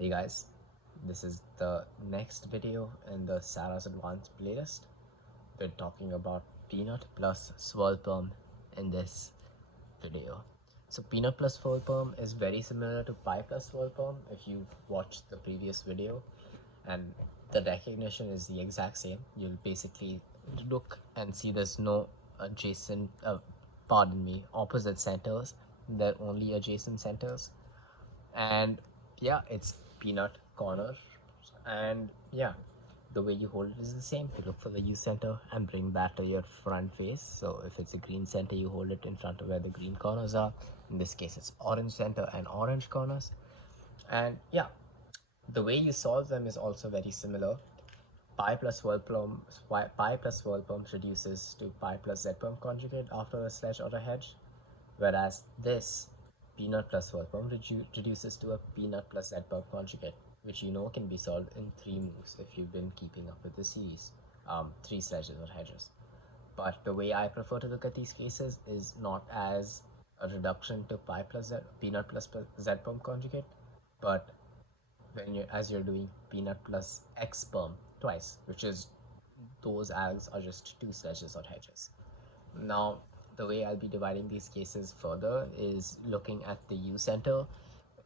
Hey guys, this is the next video in the Sarah's Advanced playlist. We're talking about peanut plus swirl perm in this video. So peanut plus swirl perm is very similar to pie plus swirl perm if you watched the previous video, and the recognition is the exact same. You'll basically look and see there's no adjacent, opposite centers. They're only adjacent centers, and yeah, it's peanut corner. And yeah, the way you hold it is the same. You look for the U center and bring that to your front face. So if it's a green center, you hold it in front of where the green corners are. In this case, it's orange center and orange corners. And yeah, the way you solve them is also very similar. Pi plus swirl perm reduces to pi plus z perm conjugate after a sledge or a hedge, whereas this peanut plus swirl perm reduces to a peanut plus z perm conjugate, which you know can be solved in 3 moves if you've been keeping up with the series, 3 sledges or hedges. But the way I prefer to look at these cases is not as a reduction to pi plus z, peanut plus z perm conjugate, but as you're doing peanut plus x perm twice, which is those algs are just 2 sledges or hedges. Now, the way I'll be dividing these cases further is looking at the U center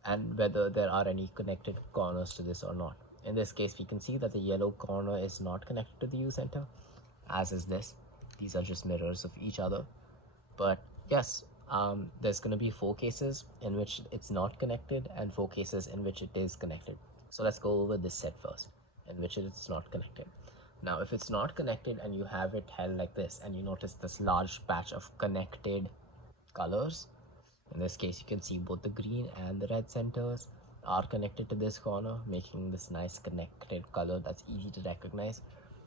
and whether there are any connected corners to this or not. In this case, we can see that the yellow corner is not connected to the U center, as is this. These are just mirrors of each other. But yes, there's going to be 4 cases in which it's not connected and 4 cases in which it is connected. So let's go over this set first, in which it's not connected. Now, if it's not connected and you have it held like this, and you notice this large patch of connected colors, in this case, you can see both the green and the red centers are connected to this corner, making this nice connected color that's easy to recognize.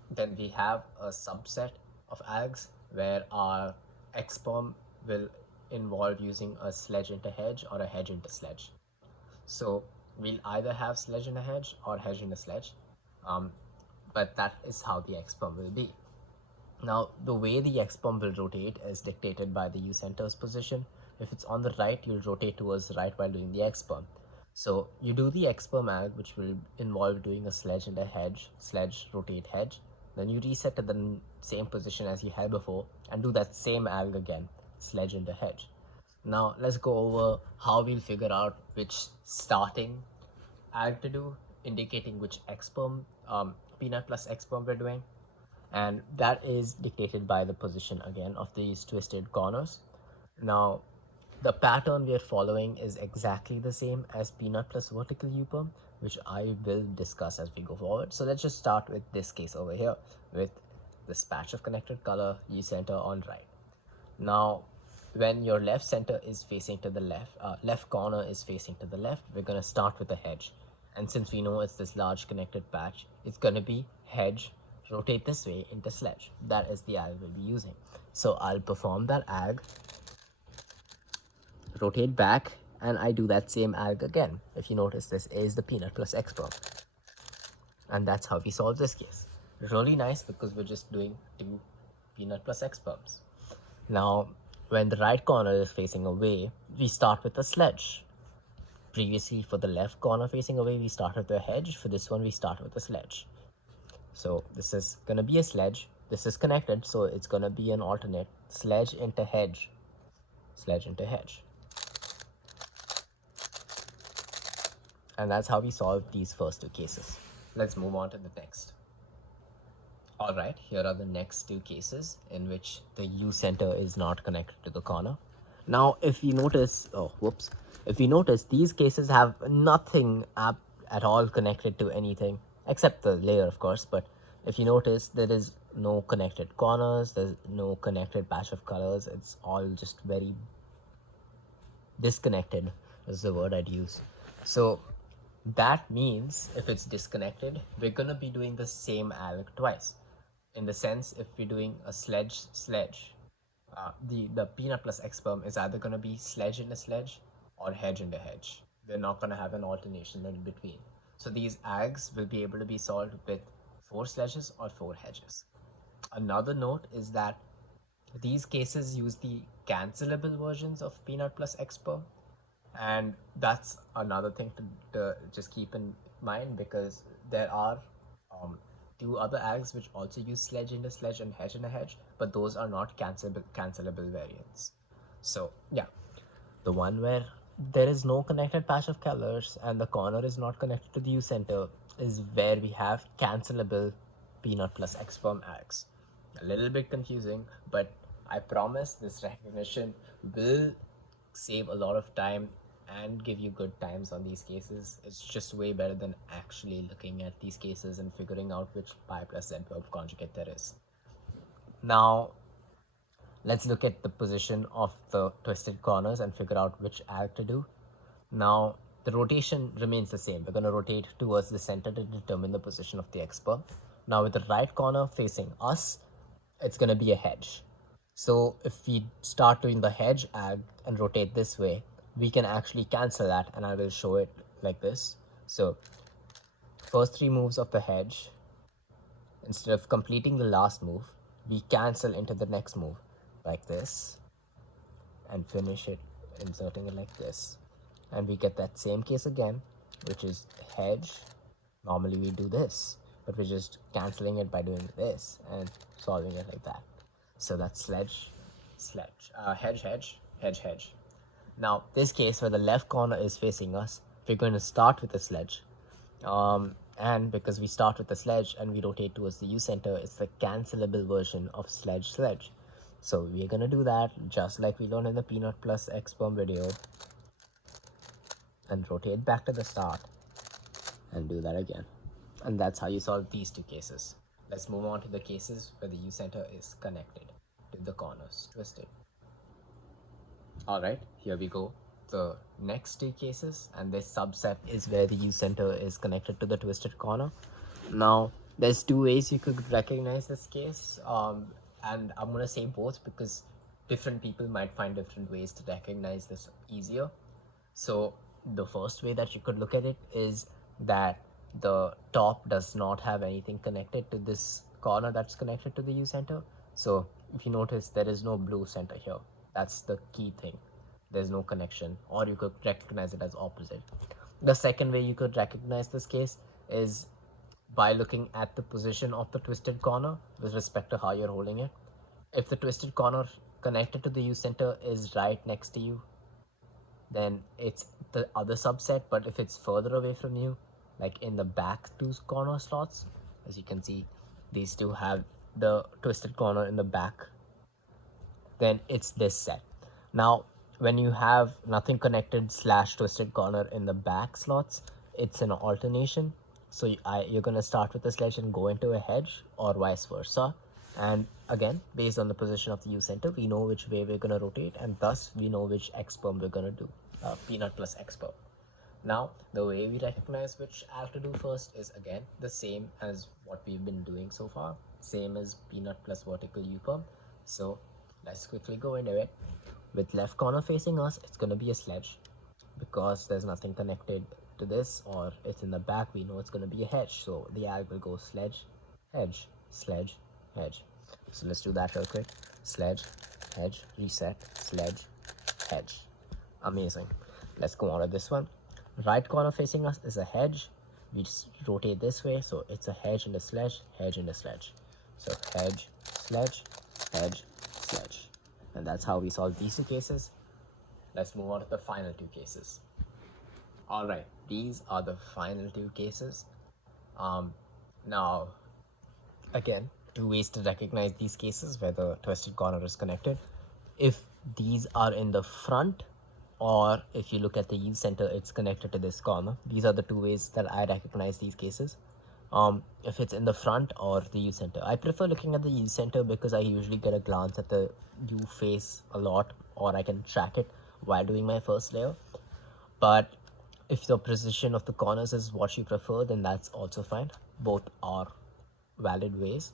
Then we have a subset of algs where our X-perm will involve using a sledge into hedge or a hedge into sledge. So we'll either have sledge in a hedge or hedge in a sledge, but that is how the X-perm will be. Now, the way the X-perm will rotate is dictated by the U center's position. If it's on the right, you'll rotate towards the right while doing the X-perm. So you do the X-perm alg, which will involve doing a sledge and a hedge, sledge, rotate, hedge. Then you reset to the same position as you had before and do that same alg again, sledge and a hedge. Now let's go over how we'll figure out which starting alg to do, indicating which X-perm, peanut plus X-perm we're doing. And that is dictated by the position again of these twisted corners. Now, the pattern we are following is exactly the same as peanut plus vertical U-perm, which I will discuss as we go forward. So let's just start with this case over here with this patch of connected color, U center on right. Now, when your left center is facing to the left, left corner is facing to the left, we're going to start with a hedge. And since we know it's this large connected patch, it's going to be hedge, rotate this way into sledge. That is the alg we'll be using. So I'll perform that alg, rotate back, and I do that same alg again. If you notice, this is the peanut plus X perm. And that's how we solve this case. Really nice because we're just doing 2 peanut plus X perms. Now, when the right corner is facing away, we start with a sledge. Previously, for the left corner facing away, we started with a hedge. For this one, we start with a sledge. So this is going to be a sledge. This is connected, so it's going to be an alternate. Sledge into hedge. Sledge into hedge. And that's how we solve these first 2 cases. Let's move on to the next. Alright, here are the next 2 cases in which the U center is not connected to the corner. Now, if you notice, if you notice, these cases have nothing at all connected to anything, except the layer, of course. But if you notice, there is no connected corners, there's no connected patch of colors. It's all just very disconnected, is the word I'd use. So that means if it's disconnected, we're going to be doing the same alg twice. In the sense, if we're doing a sledge, the peanut plus X-perm is either going to be sledge in a sledge or hedge in a hedge. They're not going to have an alternation in between. So these algs will be able to be solved with 4 sledges or 4 hedges. Another note is that these cases use the cancelable versions of peanut plus X-perm, And that's another thing to just keep in mind, because there are two other algs which also use sledge in a sledge and hedge in a hedge, but those are not cancelable variants. So yeah, the one where there is no connected patch of colors and the corner is not connected to the U center is where we have cancelable peanut plus xperm algs. A little bit confusing, but I promise this recognition will save a lot of time and give you good times on these cases. It's just way better than actually looking at these cases and figuring out which pi plus z verb conjugate there is. Now, let's look at the position of the twisted corners and figure out which alg to do. Now, the rotation remains the same. We're going to rotate towards the center to determine the position of the expert. Now, with the right corner facing us, it's going to be a hedge. So if we start doing the hedge alg and rotate this way, we can actually cancel that, and I will show it like this. So first three moves of the hedge, instead of completing the last move, we cancel into the next move like this and finish it inserting it like this. And we get that same case again, which is hedge. Normally we do this, but we're just canceling it by doing this and solving it like that. So that's sledge, hedge, hedge, hedge, hedge. Now, this case where the left corner is facing us, we're going to start with the sledge. And because we start with the sledge and we rotate towards the U center, it's the cancelable version of sledge sledge. So we're going to do that just like we learned in the peanut plus xperm video, and rotate back to the start and do that again. And that's how you solve these two cases. Let's move on to the cases where the U center is connected to the corners twisted. Alright, here we go. The next two cases, and this subset is where the U center is connected to the twisted corner. Now, there's two ways you could recognize this case, and I'm going to say both because different people might find different ways to recognize this easier. So the first way that you could look at it is that the top does not have anything connected to this corner that's connected to the U center. So if you notice, there is no blue center here. That's the key thing. There's no connection, or you could recognize it as opposite. The second way you could recognize this case is by looking at the position of the twisted corner with respect to how you're holding it. If the twisted corner connected to the U center is right next to you, then it's the other subset. But if it's further away from you, like in the back two corner slots, as you can see, these two have the twisted corner in the back, then it's this set. Now, when you have nothing connected / twisted corner in the back slots, it's an alternation. So you're going to start with a sledge and go into a hedge, or vice versa. And again, based on the position of the U center, we know which way we're going to rotate, and thus we know which xperm we're going to do, peanut plus xperm. Now, the way we recognize which alg to do first is again the same as what we've been doing so far, same as peanut plus vertical U-perm. So let's quickly go into it. With left corner facing us, it's going to be a sledge because there's nothing connected to this, or it's in the back, we know it's going to be a hedge. So the alg will go sledge, hedge, sledge, hedge. So let's do that real quick. Sledge, hedge, reset, sledge, hedge. Amazing. Let's go on to this one. Right corner facing us is a hedge. We just rotate this way, so it's a hedge and a sledge, hedge and a sledge. So hedge, sledge, hedge, sledge. And that's how we solve these two cases. Let's move on to the final two cases. Alright, these are the final two cases. Now, again, two ways to recognize these cases where the twisted corner is connected. If these are in the front, or if you look at the U center, it's connected to this corner. These are the two ways that I recognize these cases. If it's in the front or the U center, I prefer looking at the U center because I usually get a glance at the U face a lot, or I can track it while doing my first layer. But if the position of the corners is what you prefer, then that's also fine. Both are valid ways.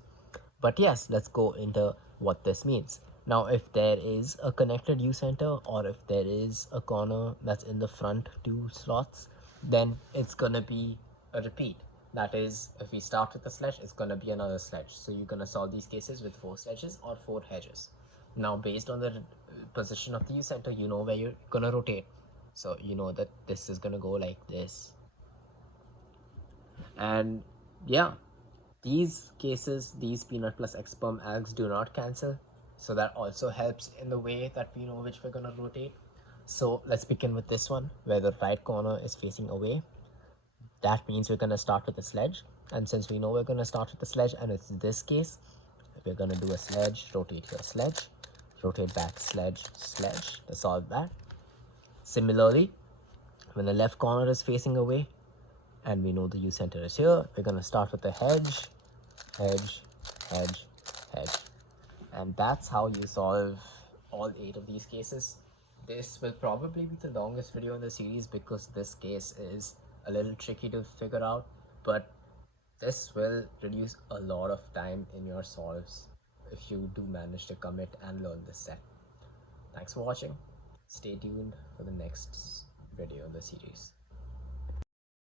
But yes, let's go into what this means. Now, if there is a connected U center, or if there is a corner that's in the front two slots, then it's gonna be a repeat. That is, if we start with a sledge, it's gonna be another sledge. So you're gonna solve these cases with 4 sledges or 4 hedges. Now, based on the position of the U center, you know where you're gonna rotate. So you know that this is gonna go like this. And yeah, these cases, these peanut plus x perm algs do not cancel. So that also helps in the way that we know which we're gonna rotate. So let's begin with this one where the right corner is facing away. That means we're gonna start with the sledge. And since we know we're gonna start with the sledge and it's this case, we're gonna do a sledge, rotate your sledge, rotate back sledge, sledge to solve that. Similarly, when the left corner is facing away and we know the U center is here, we're gonna start with the hedge, hedge, hedge, hedge. And that's how you solve all 8 of these cases. This will probably be the longest video in the series because this case is a little tricky to figure out, but this will reduce a lot of time in your solves if you do manage to commit and learn this set. Thanks for watching. Stay tuned for the next video in the series.